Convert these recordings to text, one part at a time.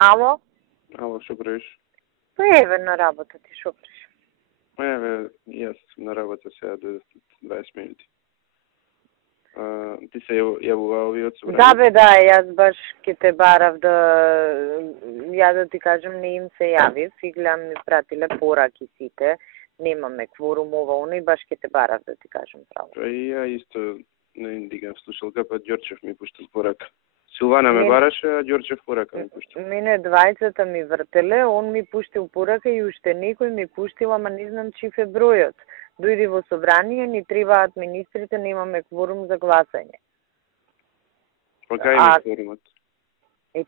Ало? Ало, што правиш? Па еве на работа ти, шо правиш? Еве, јас сум на работа сега до 20 минути. Ти се јавува овие од собрание? Да бе, да, јас баш ке те барав да да ти кажам, не им се јавив и гледам ми пратиле пораки сите. Немаме кворум ова оно и баш ке те барав да ти кажам право. Па и ја исто не дигам слушалка, па Ѓорчев ми пушта порака. Силвана ме бараше, а Ѓорчев порака ми пушта. Мене двајцата ми вртеле, он ми пуштил порака и уште некој ми пуштил, ама не знам чиф е бројот. Дојди во собрание, ни требаат министрите, немаме кворум за гласање. Па кај има кворумот?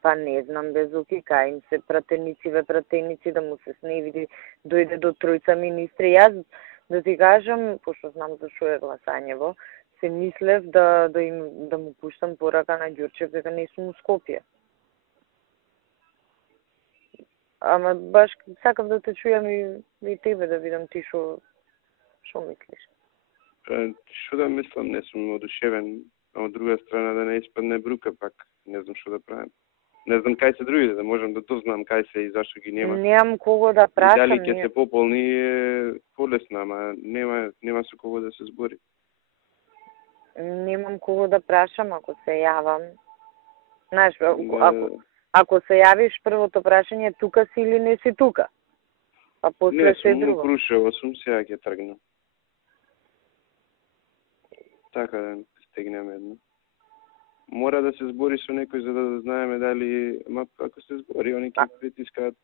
Па не знам без оки, кај им се пратеници да му се сневиди, дојде до тројца министри. Јас, да ти кажам, пошто знам за шо е гласањево, се мислев да му пуштам порака на Ѓурчев дека не сум у Скопје. Ама баш сакав да те чујам и тебе да видам ти шо мислиш. Шо да мислам, не сум одушевен, а од друга страна да не испадне брука пак, не знам шо да правим. Не знам кај се другите, да можам да дознам кај се и зашто ги нема. Немам кого да прашам. Дали ќе се пополни е полесно, ама нема со кого да се збори. Немам кого да прашам ако се јавам. Знаеш, ако се јавиш првото прашање тука си или не си тука. А после се друго. Не, сум у Крушево, сум сега ќе тргнам. Така да стегнеме едно. Мора да се збори со некој за да знаеме дали, ако се збори, они ќе притискаат,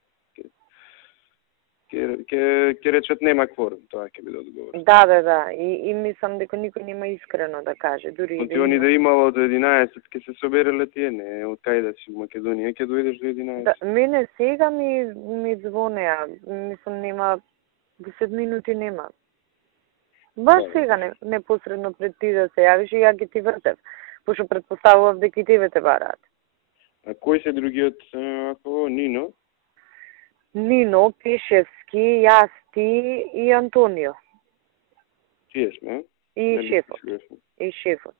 ќе речат нема кворум, тоа ќе биде одговор. Да, и мислам дека никој нема искрено да каже, дури и они да имало до 11 ќе се собереле тие, не, од кај да си во Македонија, ќе дојдеш до 11. Да, мене сега ми звонеа, мислам нема 10 минути нема. Баш сега непосредно пред ти да се јавиш и ја ќе ти вртев. Пошто предпоставував дека и тебе те бараат. А кој се другиот, ако Нино? Нино, Пешевски, јас, ти и Антонио. Тие сме, и шефот.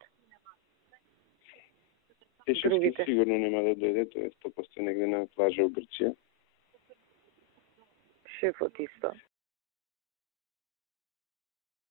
Пешевски сигурно нема да дојде, тој е 100% негде на плажа у Грција. Шефот исто.